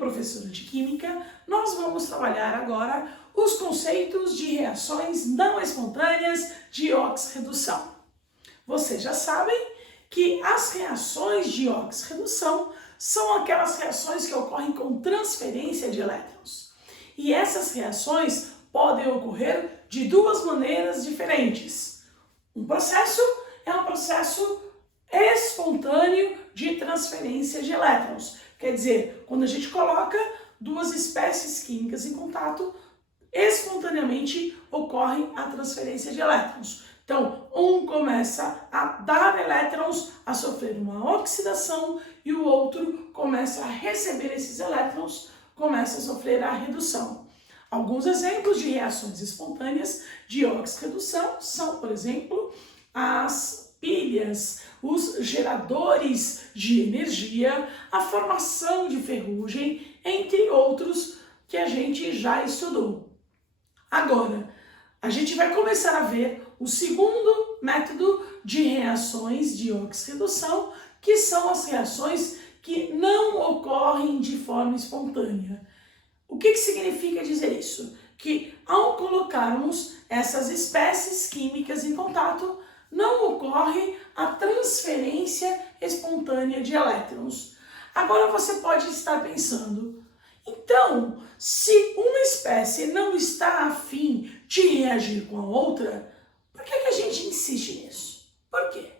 professor de Química, nós vamos trabalhar agora os conceitos de reações não espontâneas de oxirredução. Vocês já sabem que as reações de oxirredução são aquelas reações que ocorrem com transferência de elétrons. E essas reações podem ocorrer de duas maneiras diferentes. Um processo é um processo espontâneo de transferência de elétrons. Quer dizer, quando a gente coloca duas espécies químicas em contato, espontaneamente ocorre a transferência de elétrons. Então, um começa a dar elétrons, a sofrer uma oxidação, e o outro começa a receber esses elétrons, começa a sofrer a redução. Alguns exemplos de reações espontâneas de oxirredução são, por exemplo, as pilhas, os geradores de energia, a formação de ferrugem, entre outros que a gente já estudou. Agora, a gente vai começar a ver o segundo método de reações de oxirredução, que são as reações que não ocorrem de forma espontânea. O que significa dizer isso? Que ao colocarmos essas espécies químicas em contato, não ocorre a transferência espontânea de elétrons. Agora você pode estar pensando, então, se uma espécie não está afim de reagir com a outra, por que a gente insiste nisso? Por quê?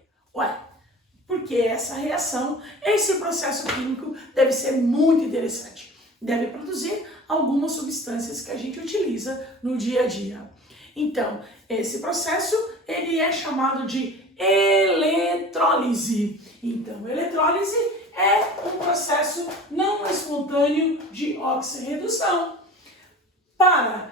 Porque essa reação, esse processo químico deve ser muito interessante. Deve produzir algumas substâncias que a gente utiliza no dia a dia. Então, esse processo, ele é chamado de eletrólise. Então, eletrólise é um processo não espontâneo de oxirredução. Para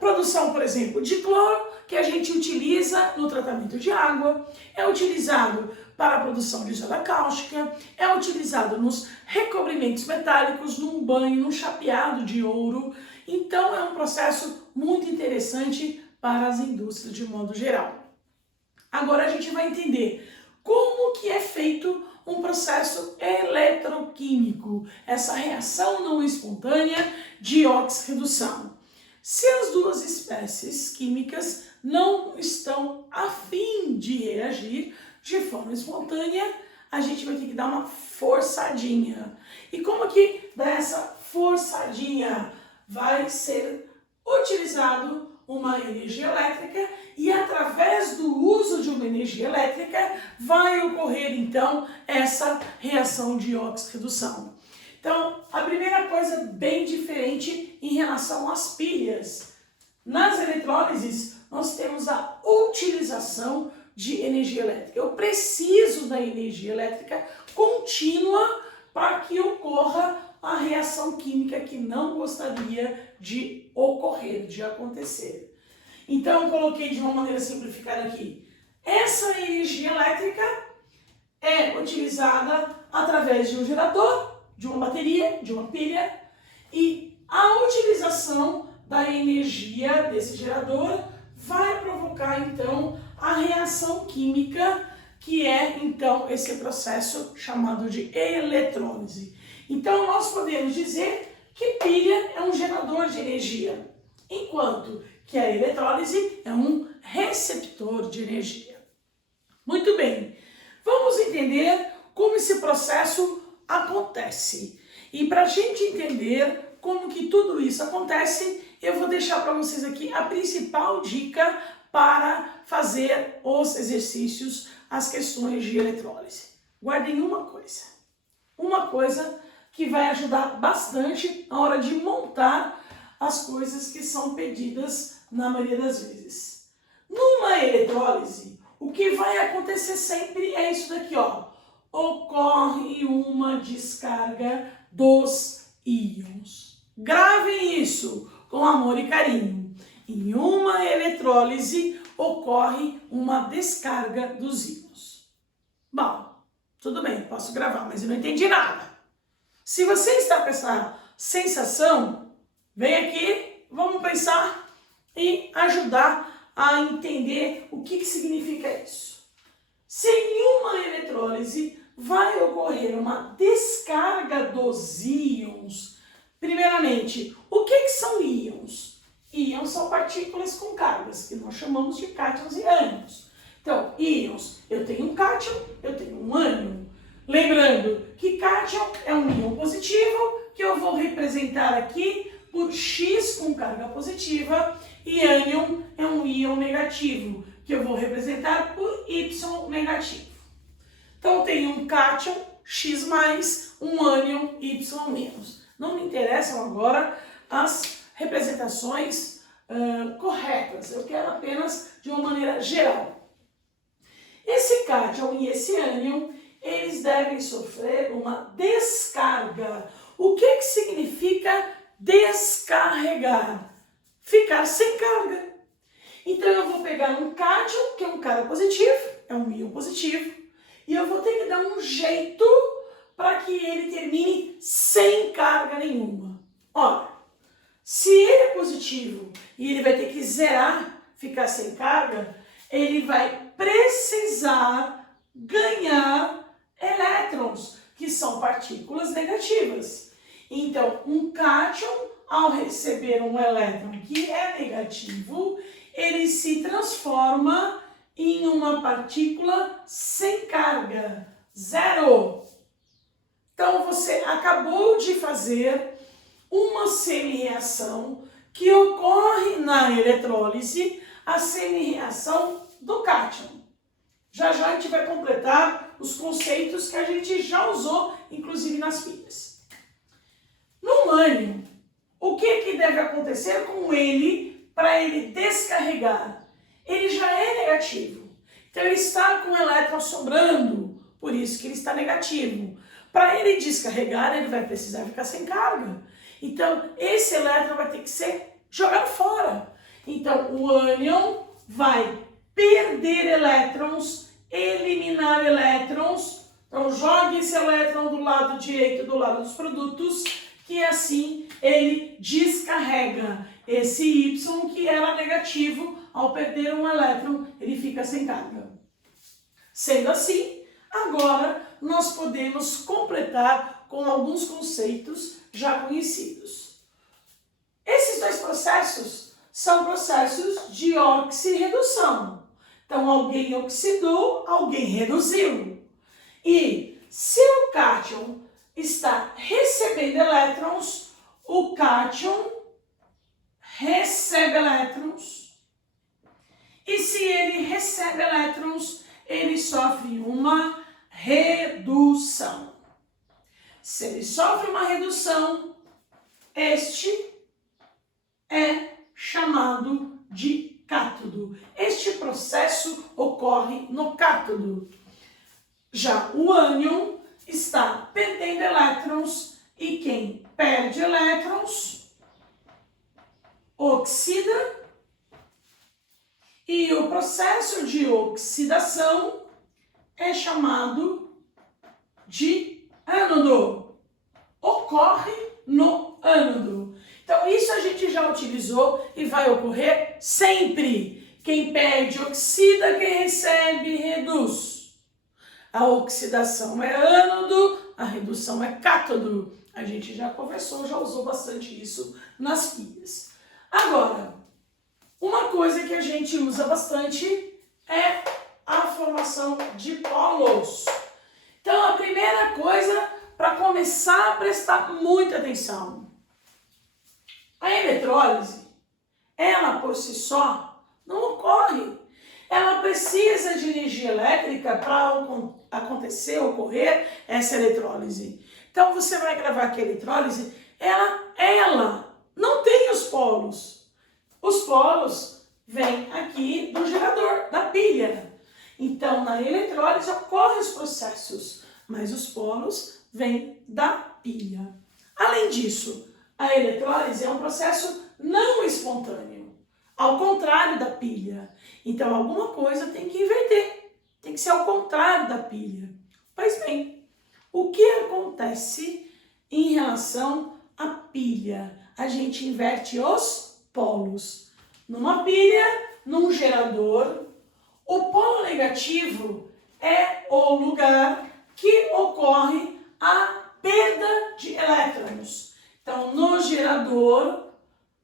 produção, por exemplo, de cloro, que a gente utiliza no tratamento de água, é utilizado para a produção de soda cáustica, é utilizado nos recobrimentos metálicos, num banho, num chapeado de ouro. Então, é um processo muito interessante para as indústrias de modo geral. Agora a gente vai entender como que é feito um processo eletroquímico, essa reação não espontânea de oxirredução. Se as duas espécies químicas não estão a fim de reagir de forma espontânea, a gente vai ter que dar uma forçadinha. E como que dessa forçadinha vai ser utilizado uma energia elétrica, e através do uso de uma energia elétrica vai ocorrer então essa reação de oxirredução. Então, a primeira coisa bem diferente em relação às pilhas. Nas eletrólises, nós temos a utilização de energia elétrica. Eu preciso da energia elétrica contínua para que ocorra a reação química que não gostaria de ocorrer, de acontecer. Então, eu coloquei de uma maneira simplificada aqui. Essa energia elétrica é utilizada através de um gerador, de uma bateria, de uma pilha, e a utilização da energia desse gerador vai provocar, então, a reação química, que é, então, esse processo chamado de eletrólise. Então, nós podemos dizer que pilha é um gerador de energia, enquanto que a eletrólise é um receptor de energia. Muito bem, vamos entender como esse processo acontece. E para a gente entender como que tudo isso acontece, eu vou deixar para vocês aqui a principal dica para fazer os exercícios, as questões de eletrólise. Guardem uma coisa que vai ajudar bastante na hora de montar as coisas que são pedidas na maioria das vezes. Numa eletrólise, o que vai acontecer sempre é isso daqui, ó. Ocorre uma descarga dos íons. Gravem isso com amor e carinho. Em uma eletrólise, ocorre uma descarga dos íons. Bom, tudo bem, posso gravar, mas eu não entendi nada. Se você está com essa sensação, vem aqui, vamos pensar e ajudar a entender o que significa isso. Se em uma eletrólise vai ocorrer uma descarga dos íons, Primeiramente, o que são íons? Íons são partículas com cargas, que nós chamamos de cátions e ânions. Então, íons, eu tenho um cátion, eu tenho um ânion. Lembrando que cátion é um íon positivo, que eu vou representar aqui por X com carga positiva, e ânion é um íon negativo, que eu vou representar por Y negativo. Então, eu tenho um cátion X+, um ânion Y-. Não me interessam agora as representações corretas, eu quero apenas de uma maneira geral. Esse cátion e esse ânion, eles devem sofrer uma descarga. O que significa descarregar? Ficar sem carga. Então eu vou pegar um cátion, que é um cara positivo, é um íon positivo, e eu vou ter que dar um jeito para que ele termine sem carga nenhuma. Ora, se ele é positivo e ele vai ter que zerar, ficar sem carga, ele vai precisar ganhar elétrons, que são partículas negativas. Então, um cátion, ao receber um elétron que é negativo, ele se transforma em uma partícula sem carga, zero. Então, você acabou de fazer uma semi-reação que ocorre na eletrólise, a semi-reação do cátion. Já já a gente vai completar os conceitos que a gente já usou, inclusive nas pilhas. No ânion, o que deve acontecer com ele para ele descarregar? Ele já é negativo, então ele está com o elétron sobrando, por isso que ele está negativo. Para ele descarregar, ele vai precisar ficar sem carga. Então, esse elétron vai ter que ser jogado fora. Então, o ânion vai perder elétrons, eliminar elétrons. Então, jogue esse elétron do lado direito, do lado dos produtos, que assim ele descarrega esse Y que era negativo. Ao perder um elétron, ele fica sem carga. Sendo assim, agora nós podemos completar com alguns conceitos já conhecidos. Esses dois processos são processos de oxirredução. Então, alguém oxidou, alguém reduziu. E se o cátion está recebendo elétrons, o cátion recebe elétrons. E se ele recebe elétrons, ele sofre uma redução. Se ele sofre uma redução, este é chamado de cátodo. Este processo ocorre no cátodo. Já o ânion está perdendo elétrons e quem perde elétrons oxida, e o processo de oxidação é chamado de ânodo. Ocorre no ânodo. Então, isso a gente já utilizou e vai ocorrer sempre. Quem perde oxida, quem recebe reduz. A oxidação é ânodo, a redução é cátodo. A gente já conversou, já usou bastante isso nas pilhas. Agora, uma coisa que a gente usa bastante é a formação de polos. Então, a primeira coisa, para começar a prestar muita atenção, a eletrólise, ela por si só não ocorre. Ela precisa de energia elétrica para ocorrer essa eletrólise. Então, você vai gravar que a eletrólise, ela não tem os polos. Os polos vêm aqui do gerador, da pilha. Então, na eletrólise ocorrem os processos, mas os polos vêm da pilha. Além disso, a eletrólise é um processo não espontâneo, ao contrário da pilha. Então, alguma coisa tem que inverter, tem que ser ao contrário da pilha. Pois bem, o que acontece em relação à pilha? A gente inverte os polos. Numa pilha, num gerador, o polo negativo é o lugar que ocorre a perda de elétrons. Então, no gerador,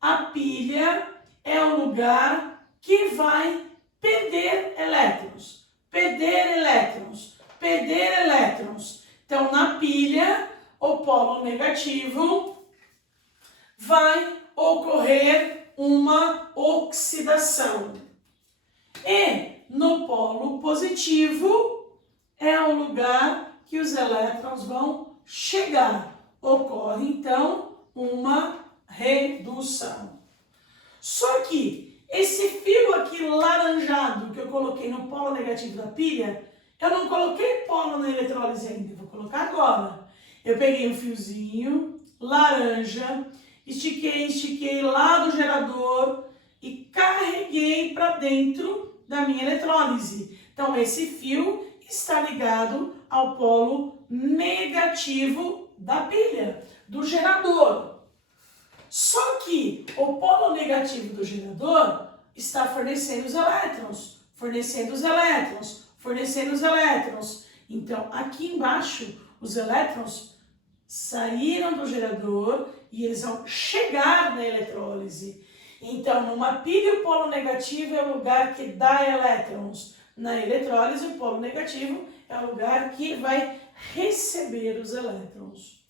a pilha é o lugar que vai perder elétrons, perder elétrons, perder elétrons. Então, na pilha, o polo negativo vai ocorrer uma oxidação. E no polo positivo é o lugar que os elétrons vão chegar. Ocorre, então, uma redução. Só que esse fio aqui laranjado que eu coloquei no polo negativo da pilha, eu não coloquei polo na eletrólise ainda, vou colocar agora. Eu peguei um fiozinho laranja, estiquei lá do gerador e carreguei para dentro da minha eletrólise. Então, esse fio está ligado ao polo negativo da pilha, do gerador. Só que o polo negativo do gerador está fornecendo os elétrons, fornecendo os elétrons, fornecendo os elétrons. Então, aqui embaixo, os elétrons saíram do gerador e eles vão chegar na eletrólise. Então, numa pilha, o polo negativo é o lugar que dá elétrons. Na eletrólise, o polo negativo é o lugar que vai receber os elétrons.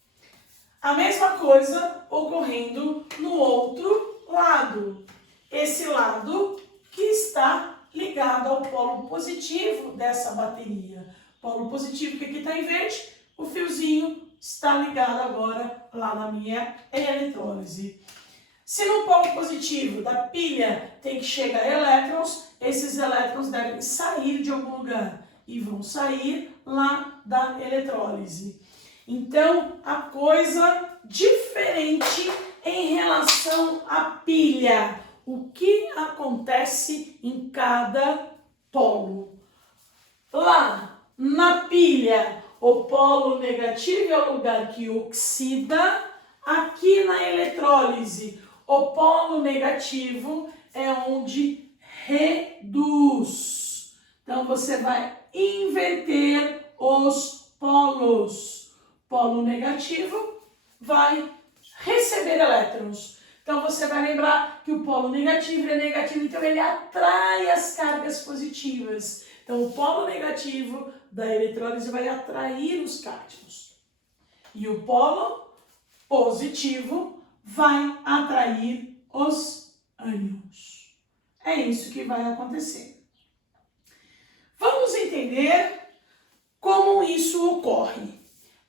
A mesma coisa ocorrendo no outro lado. Esse lado que está ligado ao polo positivo dessa bateria. Polo positivo que aqui está em verde, o fiozinho está ligado agora lá na minha eletrólise. Se no polo positivo da pilha tem que chegar elétrons, esses elétrons devem sair de algum lugar e vão sair lá da eletrólise. Então, a coisa diferente em relação à pilha. O que acontece em cada polo? Lá na pilha, o polo negativo é o lugar que oxida. Aqui na eletrólise, o polo negativo é onde reduz. Então, você vai inverter os polos. Polo negativo vai receber elétrons. Então, você vai lembrar que o polo negativo é negativo, então ele atrai as cargas positivas. Então, o polo negativo da eletrólise vai atrair os cátions. E o polo positivo vai atrair os ânions. É isso que vai acontecer. Vamos entender como isso ocorre.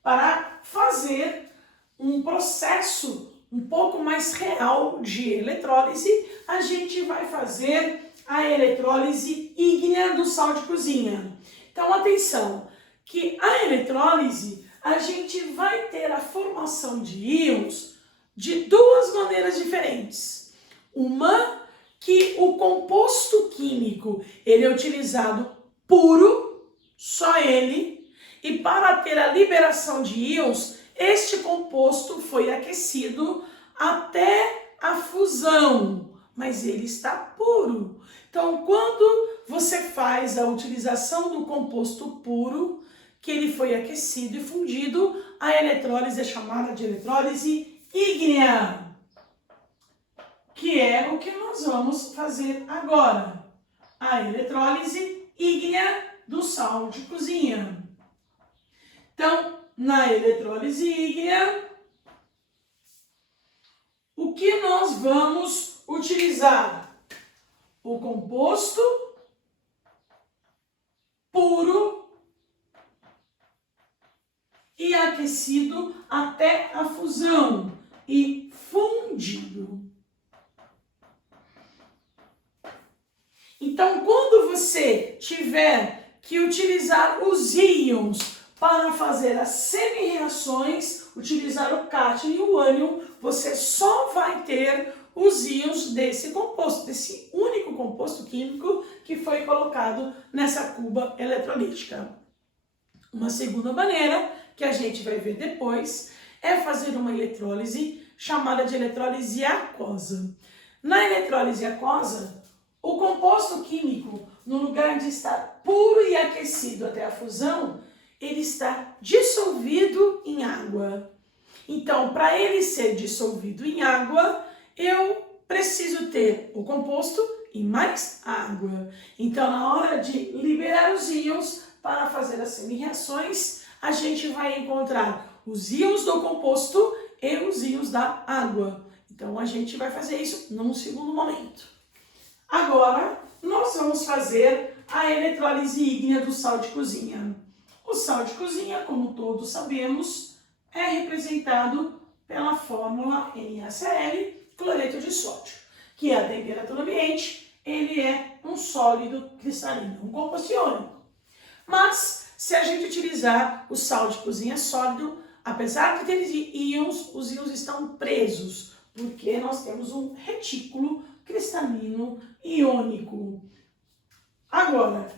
Para fazer um processo um pouco mais real de eletrólise, a gente vai fazer a eletrólise ígnea do sal de cozinha. Então, atenção, que a eletrólise, a gente vai ter a formação de íons de duas maneiras diferentes. Uma, que o composto químico, ele é utilizado puro, só ele, e para ter a liberação de íons, este composto foi aquecido até a fusão, mas ele está puro. Então, quando você faz a utilização do composto puro, que ele foi aquecido e fundido, a eletrólise é chamada de eletrólise ígnea, que é o que nós vamos fazer agora. A eletrólise ígnea do sal de cozinha. Então, na eletrólise ígnea, o que nós vamos utilizar? O composto puro e aquecido até a fusão e fundido. Então, quando você tiver que utilizar os íons para fazer as semi-reações, utilizar o cátion e o ânion, você só vai ter os íons desse composto, desse único composto químico que foi colocado nessa cuba eletrolítica. Uma segunda maneira, que a gente vai ver depois, é fazer uma eletrólise chamada de eletrólise aquosa. Na eletrólise aquosa, o composto químico, no lugar de estar puro e aquecido até a fusão, ele está dissolvido em água. Então, para ele ser dissolvido em água, eu preciso ter o composto e mais água. Então, na hora de liberar os íons para fazer as semi-reações, a gente vai encontrar os íons do composto e os íons da água. Então, a gente vai fazer isso num segundo momento. Agora, nós vamos fazer a eletrólise ígnea do sal de cozinha. O sal de cozinha, como todos sabemos, é representado pela fórmula NaCl, cloreto de sódio, que a temperatura ambiente, ele é um sólido cristalino, um composto iônico. Mas, se a gente utilizar o sal de cozinha sólido, apesar de ter íons, os íons estão presos, porque nós temos um retículo cristalino iônico. Agora,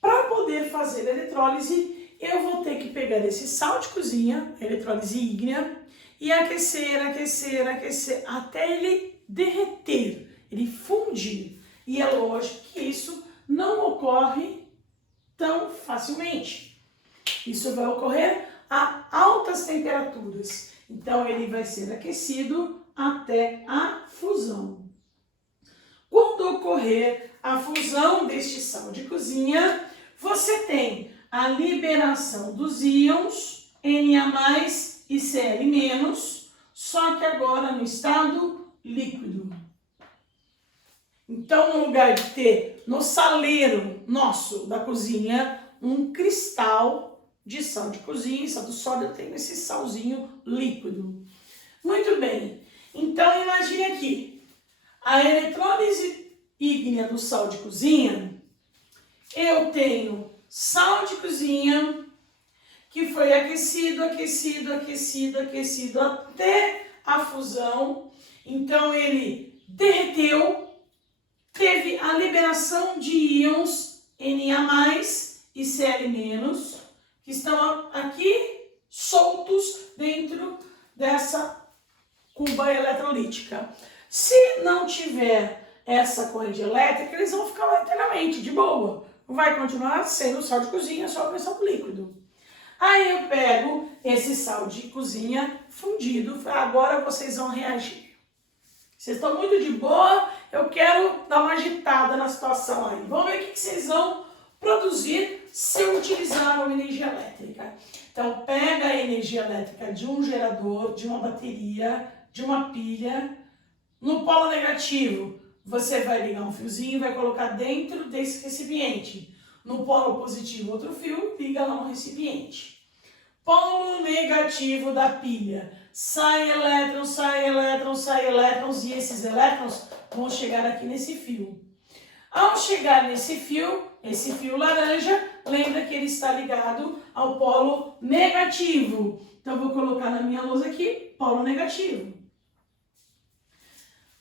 para poder fazer a eletrólise, eu vou ter que pegar esse sal de cozinha, eletrólise ígnea, e aquecer, aquecer, aquecer, até ele derreter, ele fundir. E é lógico que isso não ocorre tão facilmente. Isso vai ocorrer a altas temperaturas. Então, ele vai ser aquecido até a fusão. Quando ocorrer a fusão deste sal de cozinha, você tem a liberação dos íons Na+, e Cl-, só que agora no estado líquido. Então, no lugar de ter no saleiro nosso da cozinha um cristal de sal de cozinha, sal do sódio, eu tenho esse salzinho líquido. Muito bem, então imagine aqui, a eletrólise ígnea do sal de cozinha, eu tenho sal de cozinha que foi aquecido, aquecido, aquecido, aquecido até a fusão. Então ele derreteu, teve a liberação de íons Na+, e Cl-, que estão aqui soltos dentro dessa cuba eletrolítica. Se não tiver essa corrente elétrica, eles vão ficar lá inteiramente de boa. Vai continuar sendo sal de cozinha, só a pressão líquido. Aí eu pego esse sal de cozinha fundido, agora vocês vão reagir. Vocês estão muito de boa, eu quero dar uma agitada na situação aí. Vamos ver o que vocês vão produzir se utilizaram energia elétrica. Então, pega a energia elétrica de um gerador, de uma bateria, de uma pilha. No polo negativo, você vai ligar um fiozinho e vai colocar dentro desse recipiente. No polo positivo, outro fio, liga lá no recipiente. Polo negativo da pilha. Sai elétrons, sai elétrons, sai elétrons, e esses elétrons vão chegar aqui nesse fio. Ao chegar nesse fio, esse fio laranja, lembra que ele está ligado ao polo negativo. Então, eu vou colocar na minha lousa aqui, polo negativo.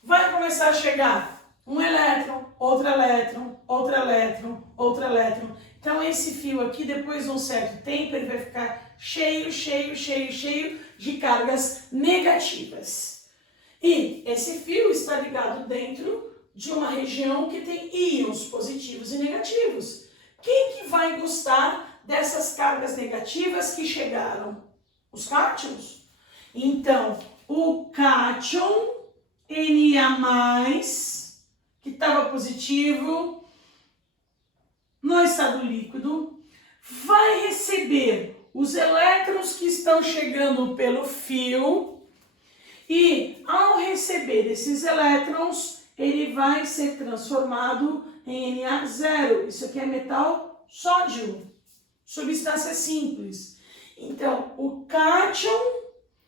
Vai começar a chegar um elétron, outro elétron, outro elétron, outro elétron. Então, esse fio aqui, depois de um certo tempo, ele vai ficar cheio, cheio, cheio, cheio de cargas negativas. E esse fio está ligado dentro de uma região que tem íons positivos e negativos. Quem que vai gostar dessas cargas negativas que chegaram? Os cátions. Então, o cátion Na+, que estava positivo no estado líquido, vai receber os elétrons que estão chegando pelo fio e, ao receber esses elétrons, ele vai ser transformado em Na0. Isso aqui é metal sódio, substância simples. Então, o cátion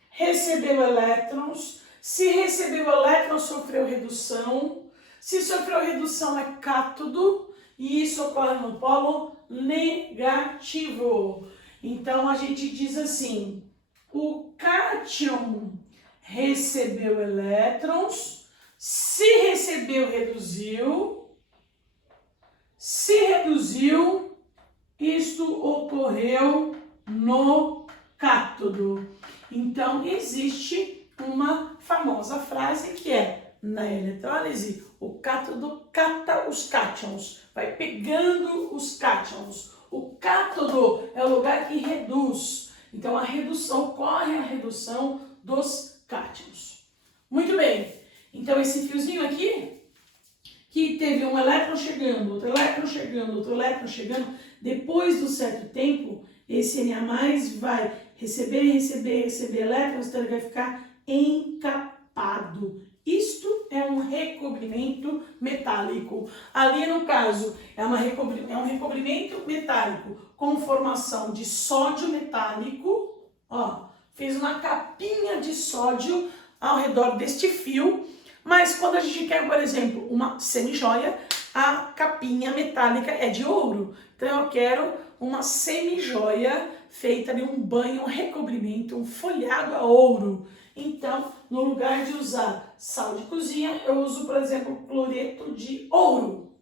recebeu elétrons. Se recebeu elétrons, sofreu redução. Se sofreu redução, é cátodo. E isso ocorre no polo negativo. Então, a gente diz assim, o cátion recebeu elétrons, se recebeu, reduziu, se reduziu, isto ocorreu no cátodo. Então, existe uma famosa frase que é, na eletrólise, o cátodo cata os cátions, vai pegando os cátions. O cátodo é o lugar que reduz. Então ocorre a redução dos cátions. Muito bem, então esse fiozinho aqui, que teve um elétron chegando, outro elétron chegando, outro elétron chegando, depois do certo tempo, esse Na+, vai receber elétrons, então ele vai ficar encapado. Isto é um recobrimento metálico. Ali, no caso, é um recobrimento metálico com formação de sódio metálico. Ó, fez uma capinha de sódio ao redor deste fio, mas quando a gente quer, por exemplo, uma semijoia, a capinha metálica é de ouro. Então eu quero uma semijoia feita de um banho, um recobrimento, um folhado a ouro. Então, no lugar de usar sal de cozinha, eu uso, por exemplo, cloreto de ouro.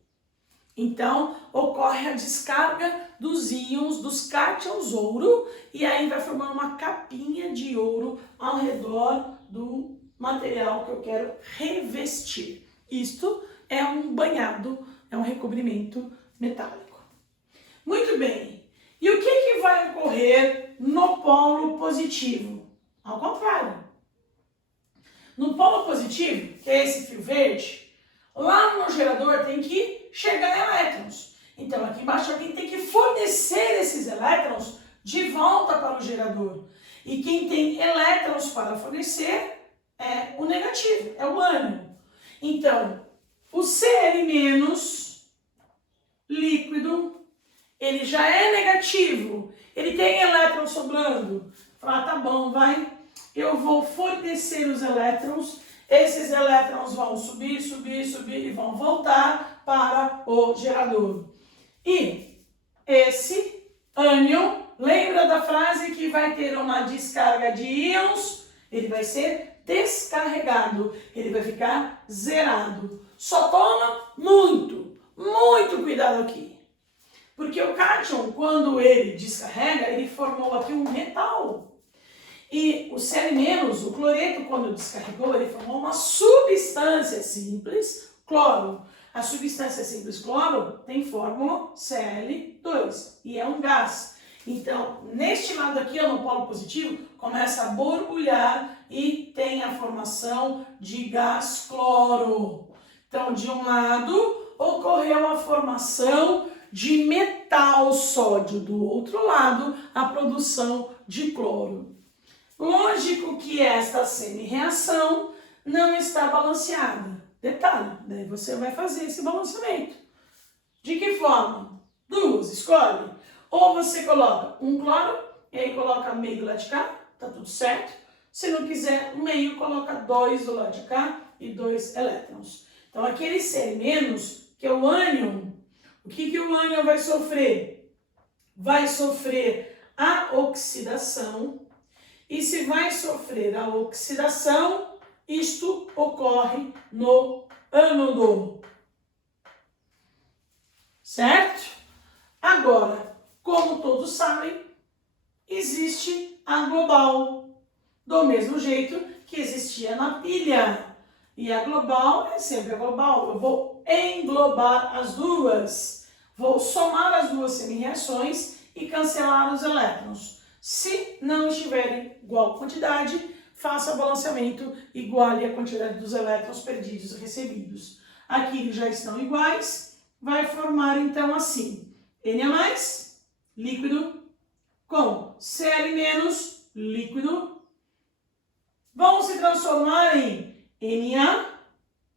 Então, ocorre a descarga dos íons, dos cátions ouro, e aí vai formando uma capinha de ouro ao redor do material que eu quero revestir. Isto é um banhado, é um recobrimento metálico. Muito bem. E o que vai ocorrer no polo positivo? Ao contrário. No polo positivo, que é esse fio verde, lá no gerador tem que chegar elétrons. Então aqui embaixo alguém tem que fornecer esses elétrons de volta para o gerador. E quem tem elétrons para fornecer é o negativo, é o ânion. Então, o Cl- líquido, ele já é negativo, ele tem elétrons sobrando. Fala, tá bom, vai, eu vou fornecer os elétrons, esses elétrons vão subir, subir, subir e vão voltar para o gerador. E esse ânion, lembra da frase que vai ter uma descarga de íons? Ele vai ser descarregado, ele vai ficar zerado. Só toma muito cuidado aqui. Porque o cátion, quando ele descarrega, ele formou aqui um metal. E o Cl-, o cloreto, quando descarregou, ele formou uma substância simples, cloro. A substância simples cloro tem fórmula Cl2 e é um gás. Então, neste lado aqui, no polo positivo, começa a borbulhar e tem a formação de gás cloro. Então, de um lado, ocorreu a formação de metal sódio, do outro lado, a produção de cloro. Lógico que esta semi-reação não está balanceada. Detalhe, daí você vai fazer esse balanceamento. De que forma? Duas, escolhe. Ou você coloca um cloro, e aí coloca meio do lado de cá, tá tudo certo. Se não quiser meio, coloca 2 do lado de cá e 2 elétrons. Então aquele Cl-, que é o ânion, o que o ânion vai sofrer? Vai sofrer a oxidação. E se vai sofrer a oxidação, isto ocorre no ânodo. Certo? Agora, como todos sabem, existe a global. Do mesmo jeito que existia na pilha. E a global é sempre a global. Eu vou englobar as duas. Vou somar as duas semi-reações e cancelar os elétrons. Se não estiverem igual quantidade, faça o balanceamento, iguale a quantidade dos elétrons perdidos e recebidos. Aqui eles já estão iguais, vai formar então assim, Na+, líquido, com Cl-, líquido, vão se transformar em Na,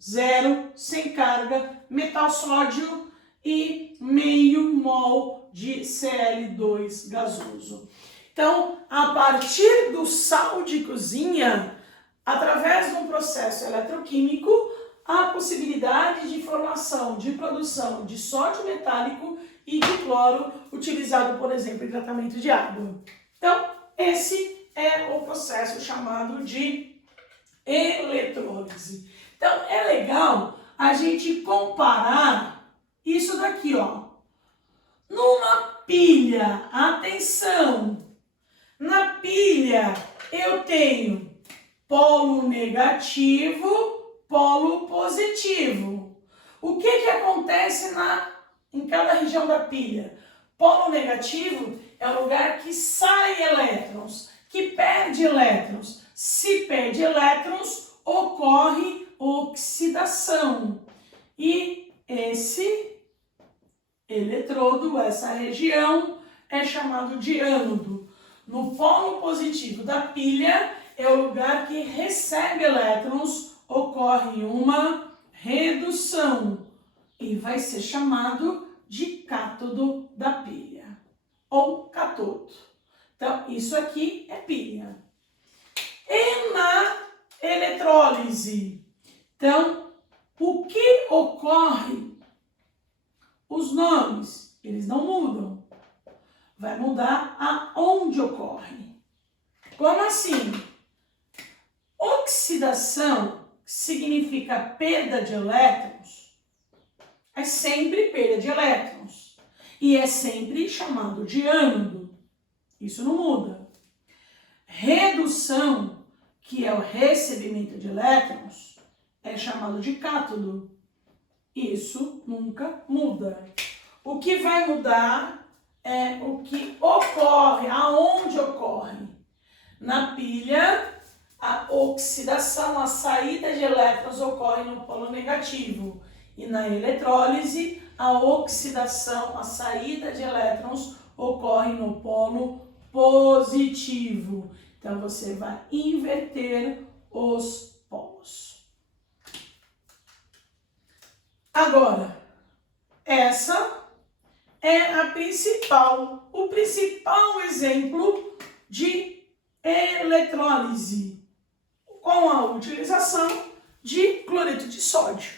zero, sem carga, metal sódio e meio mol de Cl2 gasoso. Então, a partir do sal de cozinha, através de um processo eletroquímico, há possibilidade de formação, de produção de sódio metálico e de cloro, utilizado, por exemplo, em tratamento de água. Então, esse é o processo chamado de eletrólise. Então, é legal a gente comparar isso daqui, ó. Numa pilha, atenção! Na pilha, eu tenho polo negativo, polo positivo. O que acontece em cada região da pilha? Polo negativo, é o lugar que sai elétrons, que perde elétrons. Se perde elétrons, ocorre oxidação. E esse eletrodo, essa região, é chamado de ânodo. No polo positivo da pilha, é o lugar que recebe elétrons, ocorre uma redução e vai ser chamado de cátodo da pilha, ou catodo. Então, isso aqui é pilha. E na eletrólise, então, o que ocorre? Os nomes, eles não mudam. Vai mudar aonde ocorre. Como assim? Oxidação significa perda de elétrons. É sempre perda de elétrons. E é sempre chamado de ânodo. Isso não muda. Redução, que é o recebimento de elétrons, é chamado de cátodo. Isso nunca muda. O que vai mudar é o que ocorre, aonde ocorre. Na pilha, a oxidação, a saída de elétrons ocorre no polo negativo. E na eletrólise, a oxidação, a saída de elétrons ocorre no polo positivo. Então, você vai inverter os polos. Agora, essa é o principal exemplo de eletrólise, com a utilização de cloreto de sódio.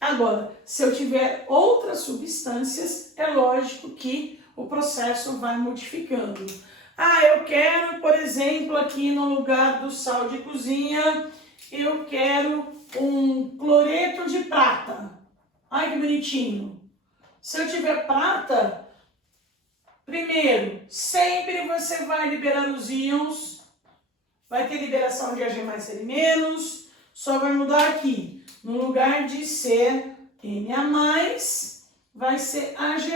Agora, se eu tiver outras substâncias, é lógico que o processo vai modificando. Eu quero, por exemplo, aqui no lugar do sal de cozinha, eu quero um cloreto de prata. Ai, que bonitinho. Se eu tiver prata, primeiro, sempre você vai liberar os íons, vai ter liberação de Ag+, Cl-, só vai mudar aqui. No lugar de ser Na+, vai ser Ag+.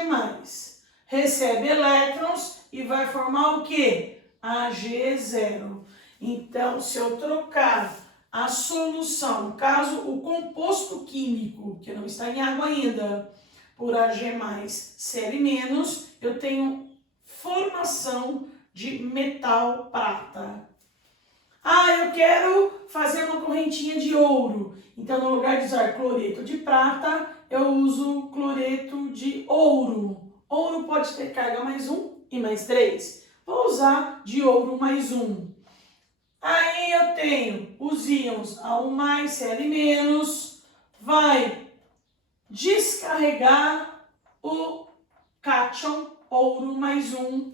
Recebe elétrons e vai formar o quê? Ag0. Então, se eu trocar a solução, no caso, o composto químico, que não está em água ainda, por Ag+, Cl-, eu tenho formação de metal prata. Eu quero fazer uma correntinha de ouro. Então, no lugar de usar cloreto de prata, eu uso cloreto de ouro. Ouro pode ter carga +1 e +3. Vou usar de ouro +1. Aí eu tenho os íons A1+, Cl-, vai descarregar o cátion, ouro +1,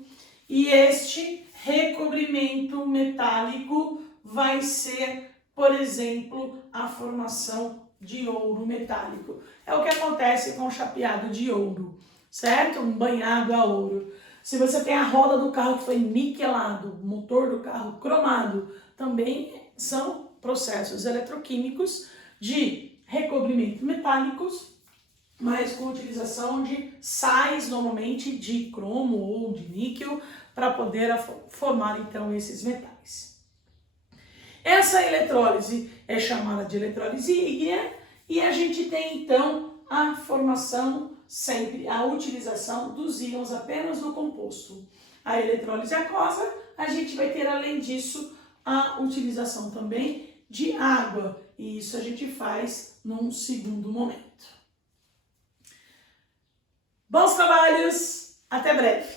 e este recobrimento metálico vai ser, por exemplo, a formação de ouro metálico. É o que acontece com o chapeado de ouro, certo? Um banhado a ouro. Se você tem a roda do carro que foi niquelado, o motor do carro cromado, também são processos eletroquímicos de recobrimento metálicos, mas com utilização de sais, normalmente de cromo ou de níquel, para poder formar então esses metais. Essa eletrólise é chamada de eletrólise ígnea e a gente tem então a formação sempre, a utilização dos íons apenas no composto. A eletrólise aquosa, a gente vai ter além disso a utilização também de água, e isso a gente faz num segundo momento. Bons trabalhos, até breve!